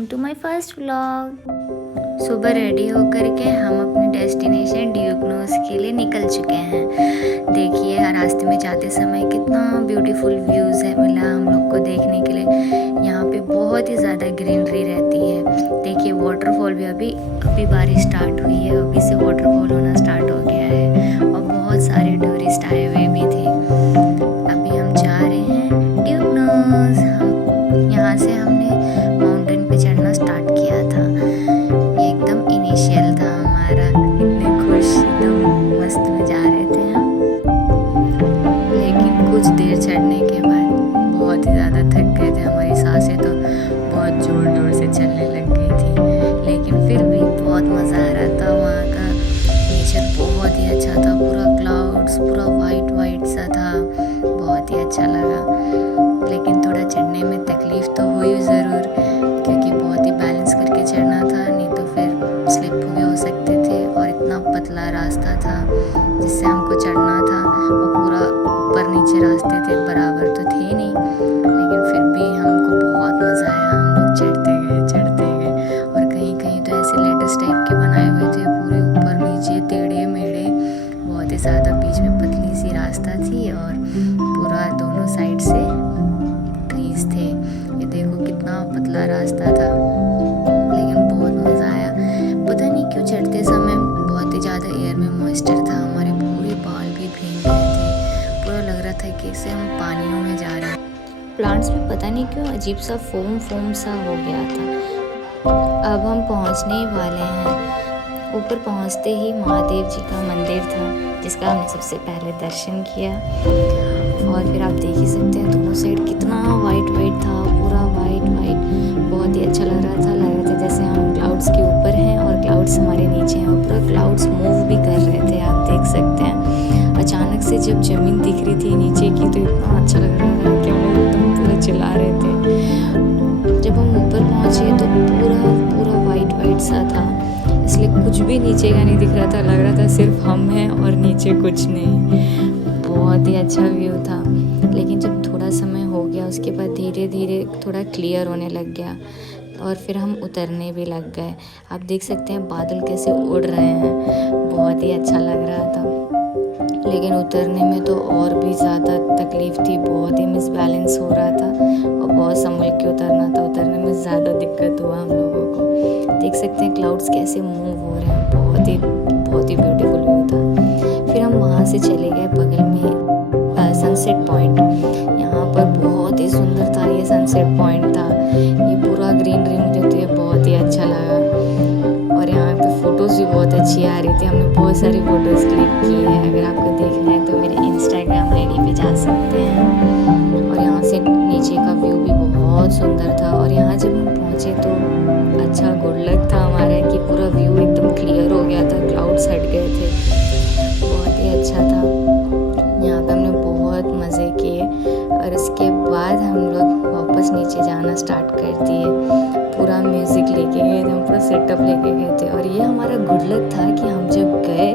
Welcome to my first vlog. सुबह ready होकर के हम अपने डेस्टिनेशन ड्यूक नोज के लिए निकल चुके हैं। देखिए रास्ते में जाते समय कितना ब्यूटीफुल व्यूज़ है मिला हम लोग को देखने के लिए। यहाँ पे बहुत ही ज़्यादा ग्रीनरी रहती है। देखिए वाटरफॉल भी अभी बारिश स्टार्ट हुई है, अभी से वाटरफॉल होना स्टार्ट हो गया है और बहुत सारे टूरिस्ट आए हुए भी थे। अभी हम जा रहे हैं ड्यूक नोज। यहाँ से हमने माउंटेन पे चढ़ना स्टार्ट किया था। ये एकदम इनिशियल था हमारा, इतने खुश एकदम मस्त में जा रहे थे हम। लेकिन कुछ देर चढ़ने के बाद बहुत ही ज़्यादा थक गए थे, हमारी सांसें तो बहुत ज़ोर ज़ोर से चलने लग गई थी। लेकिन फिर भी बहुत मज़ा आ रहा था। वहाँ का नेचर बहुत ही अच्छा था, पूरा क्लाउड्स पूरा वाइट वाइट सा था, बहुत ही अच्छा लगा। लेकिन थोड़ा चढ़ने में तकलीफ़ तो हुई ज़रूर, क्योंकि बहुत ही बैलेंस करके चढ़ना था, नहीं तो फिर स्लिप भी हो सकते थे। और इतना पतला रास्ता था जिससे हमको चढ़ना था, वो पूरा ऊपर नीचे रास्ते थे, बराबर तो थे नहीं। लेकिन फिर भी हमको बहुत मज़ा आया, हम लोग चढ़ते गए और कहीं कहीं तो ऐसे लेटेस टाइप के बनाए हुए थे, पूरे ऊपर नीचे टेढ़े मेढ़े, बहुत ही ज़्यादा। बीच में पतली सी रास्ता थी और पूरा दोनों साइड से ट्रीज थे। ये देखो कितना पतला रास्ता था, लेकिन बहुत मज़ा आया। पता नहीं क्यों चढ़ते समय बहुत ही ज़्यादा एयर में मॉइस्चर था, हमारे पूरे बाल भी भीग गए थे, पूरा लग रहा था कि जैसे हम पानियों में जा रहे हैं। प्लांट्स में पता नहीं क्यों अजीब सा फोम सा हो गया था। अब हम पहुंचने ही वाले हैं। ऊपर पहुंचते ही महादेव जी का मंदिर था, जिसका हमने सबसे पहले दर्शन किया। और फिर आप देख ही सकते हैं दोनों साइड कितना वाइट वाइट था, पूरा वाइट वाइट, बहुत ही अच्छा लग रहा था जैसे हम क्लाउड्स के ऊपर हैं और क्लाउड्स हमारे नीचे हैं, और पूरा क्लाउड्स मूव भी कर रहे थे, आप देख सकते हैं। अचानक से जब ज़मीन दिख रही थी नीचे की तो इतना अच्छा लग रहा था कि हम लोग एकदम पूरा चिल्ला रहे थे। जब हम ऊपर पहुँचे तो पूरा वाइट वाइट सा था, इसलिए कुछ भी नीचे का नहीं दिख रहा था, लग रहा था सिर्फ हम हैं और नीचे कुछ नहीं। बहुत ही अच्छा व्यू था। लेकिन जब थोड़ा समय हो गया उसके बाद धीरे धीरे थोड़ा क्लियर होने लग गया और फिर हम उतरने भी लग गए। आप देख सकते हैं बादल कैसे उड़ रहे हैं, बहुत ही अच्छा लग रहा था। लेकिन उतरने में तो और भी ज़्यादा तकलीफ़ थी, बहुत ही मिसबैलेंस हो रहा था और बहुत संभल के उतरना था। उतरने में ज़्यादा दिक्कत हुआ हम लोगों को। देख सकते हैं क्लाउड्स कैसे मूव हो रहे हैं, बहुत ही ब्यूटीफुल व्यू था। फिर हम वहाँ से चले गए बगल में सनसेट पॉइंट। यहाँ पर बहुत ही सुंदर था ये सनसेट पॉइंट था। ये पूरा ग्रीनरी मुझे तो ये बहुत ही अच्छा लगा और यहाँ पे फ़ोटोज़ भी बहुत अच्छी आ रही थी। हमने बहुत सारी फ़ोटोज़ क्लिक की है, अगर आपको देखना है तो मेरे इंस्टाग्राम आईडी पे जा सकते हैं। और यहाँ से नीचे का व्यू भी बहुत सुंदर था। और यहाँ जब हम पहुँचे तो अच्छा गुड लक था हमारा कि पूरा व्यू एकदम क्लियर हो गया था, क्लाउड्स हट गए थे, बहुत ही अच्छा था। यहाँ पे हमने बहुत मज़े किए और उसके बाद हम लोग वापस नीचे जाना स्टार्ट कर दिए। पूरा म्यूज़िक लेके गए थे, हम पूरा सेटअप लेके गए थे। और ये हमारा गुड लक था कि हम जब गए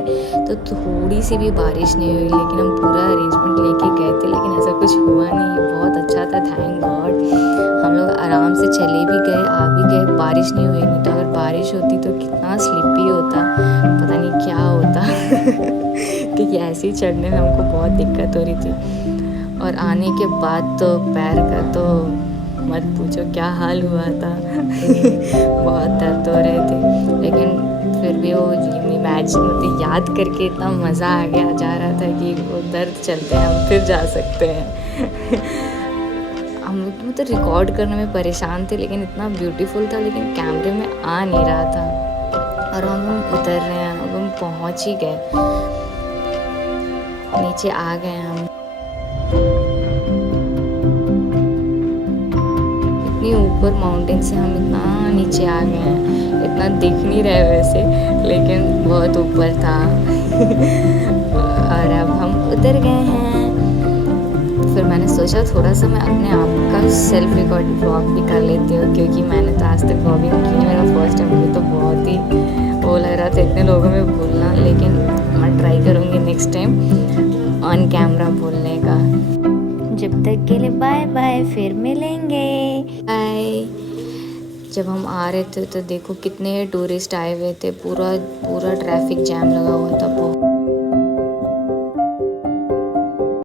तो थोड़ी सी भी बारिश नहीं हुई, लेकिन हम पूरा अरेंजमेंट लेके गए थे, लेकिन ऐसा कुछ हुआ नहीं। बहुत अच्छा था, थैंक गॉड। हम लोग आराम से चले भी गए, आ भी गए, बारिश नहीं हुई। नहीं तो अगर बारिश होती तो कितना स्लिपी होता, पता नहीं क्या होता क्योंकि ऐसे ही चढ़ने में हमको बहुत दिक्कत हो रही थी। और आने के बाद तो पैर का तो मत पूछो क्या हाल हुआ था बहुत दर्द हो रहे थे। लेकिन फिर भी वो इमेजिन मतलब याद करके इतना मज़ा आ गया, जा रहा था कि वो दर्द चलते हैं हम फिर जा सकते हैं हम लोग तो रिकॉर्ड करने में परेशान थे, लेकिन इतना ब्यूटीफुल था, लेकिन कैमरे में आ नहीं रहा था। और हम उतर रहे हैं, अब हम पहुँच ही गए, नीचे आ गए हम। इतनी ऊपर माउंटेन से हम इतना नीचे आ गए हैं, इतना दिख नहीं रहा है वैसे, लेकिन बहुत ऊपर था और अब हम उतर गए हैं। फिर मैंने सोचा थोड़ा सा मैं अपने आप का सेल्फ रिकॉर्ड व्लॉग भी कर लेती हूँ, क्योंकि मैंने तो आज तक व्लॉगिंग की नहीं, मेरा फर्स्ट टाइम। मुझे तो बहुत ही वो लग रहा था इतने लोगों में बोलना, लेकिन मैं ट्राई करूँगी नेक्स्ट टाइम ऑन कैमरा बोलने का। जब तक के लिए बाय बाय, फिर मिलेंगे, बाय। जब हम आ रहे थे तो देखो कितने टूरिस्ट आए हुए थे, पूरा पूरा ट्रैफिक जैम लगा हुआ था,